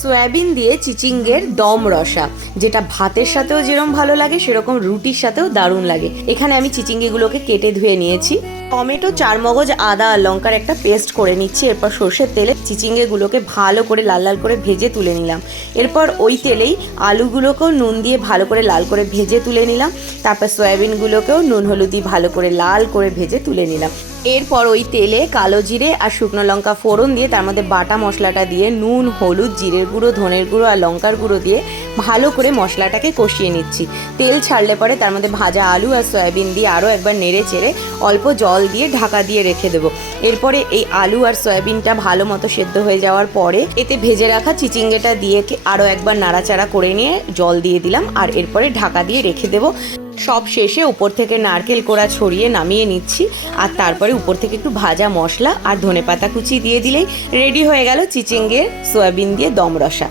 Soybean দিয়ে চিচিঙ্গের দম রসা, যেটা ভাতের সাথেও যেরকম ভালো লাগে সেরকম রুটির সাথেও দারুণ লাগে। এখানে আমি চিচিঙ্গিগুলোকে কেটে ধুয়ে নিয়েছি। টমেটো, চারমগজ, আদা আর লঙ্কার একটা পেস্ট করে নিচ্ছি। এরপর সর্ষের তেলে চিচিঙ্গিগুলোকে ভালো করে লাল লাল করে ভেজে তুলে নিলাম। এরপর ওই তেলেই আলুগুলোকেও নুন দিয়ে ভালো করে লাল করে ভেজে তুলে নিলাম। তারপর সয়াবিনগুলোকেও নুন হলুদ দিয়ে ভালো করে লাল করে ভেজে তুলে নিলাম। এরপর ওই তেলে কালো জিরে আর শুকনো লঙ্কা ফোড়ন দিয়ে তার মধ্যে বাটা মশলাটা দিয়ে নুন, হলুদ, জিরের গুঁড়ো, ধনের গুঁড়ো আর লঙ্কার গুঁড়ো দিয়ে ভালো করে মশলাটাকে কষিয়ে নিচ্ছি। তেল ছাড়লে পরে তার মধ্যে ভাজা আলু আর সয়াবিন দিয়ে আরও একবার নেড়ে চেড়ে অল্প জল দিয়ে ঢাকা দিয়ে রেখে দেবো। এরপরে এই আলু আর সয়াবিনটা ভালো মতো সেদ্ধ হয়ে যাওয়ার পরে এতে ভেজে রাখা চিচিঙ্গেটা দিয়ে আরও একবার নাড়াচাড়া করে নিয়ে জল দিয়ে দিলাম আর এরপরে ঢাকা দিয়ে রেখে দেবো। সব শেষে উপর থেকে নারকেল কোড়া ছড়িয়ে নামিয়ে নিচ্ছি। আর তারপরে উপর থেকে একটু ভাজা মশলা আর ধনেপাতা কুচি দিয়ে দিলেই রেডি হয়ে গেল চিচিঙ্গের সয়াবিন দিয়ে দম রসা।